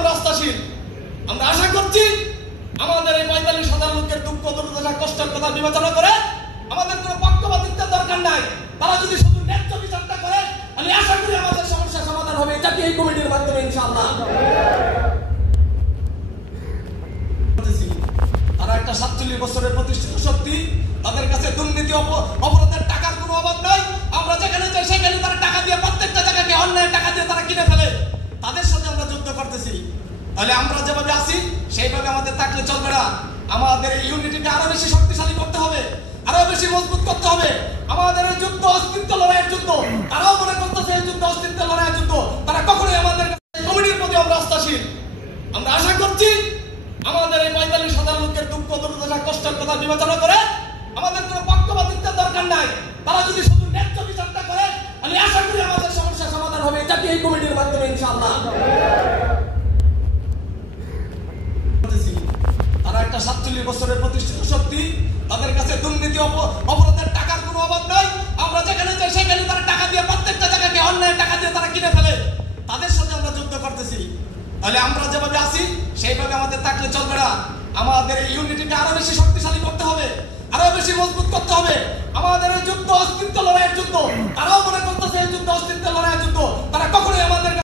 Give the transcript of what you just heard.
আমরা আস্থাশীল। আমরা আশা করছি আমাদের এই ৪৫,০০০ লোকের দুঃখ দুর্দশা কষ্টের কথা বিবেচনা করে আমাদের কোনো পক্ষপাতিত্বের দরকার নাই। তারা যদি শুধু ন্যায্য বিচারটা করে, আমি আশা করি আমাদের সমস্যা সমাধান হবে জাতীয় এই কমিটির মাধ্যমে ইনশাআল্লাহ। তারা একটা ৪৭ বছরের প্রতিষ্ঠিত শক্তি, তাদের কাছে দুর্নীতি অপরাধের টাকার কোনো অভাব নাই। আমরা যেখানে যাই সেখানে তারা টাকা দিয়ে প্রত্যেকটা জায়গাকে অন্যায় টাকা দিয়ে তারা কিনে ফেলে। তাদের সাথে আমরা যুদ্ধ করতেছি। তাহলে আমরা যেভাবে আছি সেইভাবে আমাদের থাকলে চলবে না। আমাদের এই ইউনিটিকে আরো বেশি শক্তিশালী করতে হবে, আরো বেশি মজবুত করতে হবে। আমাদের এই যুদ্ধ অস্তিত্ব লড়াইয়ের যুদ্ধ। তারাও মনে করতেছে এই যুদ্ধ অস্তিত্ব লড়াইয়ের যুদ্ধ। তারা কখনোই আমাদের কমিটির প্রতি আমরা আস্থাশীল। আমরা আশা করছি আমাদের এই ৪৫,০০০ লোকের দুঃখ দুর্দশা কষ্টের কথা বিবেচনা করে আমাদের কোনো পক্ষপাতিত্বের দরকার নাই। তারা যদি শুধু ন্যায্য বিচারটা করে, আমি আশা করি আমাদের সমস্যা সমাধান হবে জাতীয় এই কমিটির মাধ্যমে ইনশাআল্লাহ। তারা একটা ৪৭ বছরের প্রতিষ্ঠিত শক্তি, তাদের কাছে দুর্নীতি অপরাধের টাকার কোনো অভাব নাই। আমরা যেখানে যাই সেখানে তারা টাকা দিয়ে প্রত্যেকটা জায়গাকে অন্যায় টাকা দিয়ে তারা কিনে ফেলে। তাদের সাথে আমরা যুদ্ধ করতেছি। তাহলে আমরা যেভাবে আছি সেইভাবে আমাদের থাকলে চলবে না। আমাদের এই ইউনিটিকে আরো বেশি শক্তিশালী করতে হবে, আরো বেশি মজবুত করতে হবে। আমাদের এই যুদ্ধ অস্তিত্ব লড়াইয়ের যুদ্ধ। তারাও মনে করতেছে এই যুদ্ধ অস্তিত্ব লড়াইয়ের যুদ্ধ। তারা কখনোই আমাদের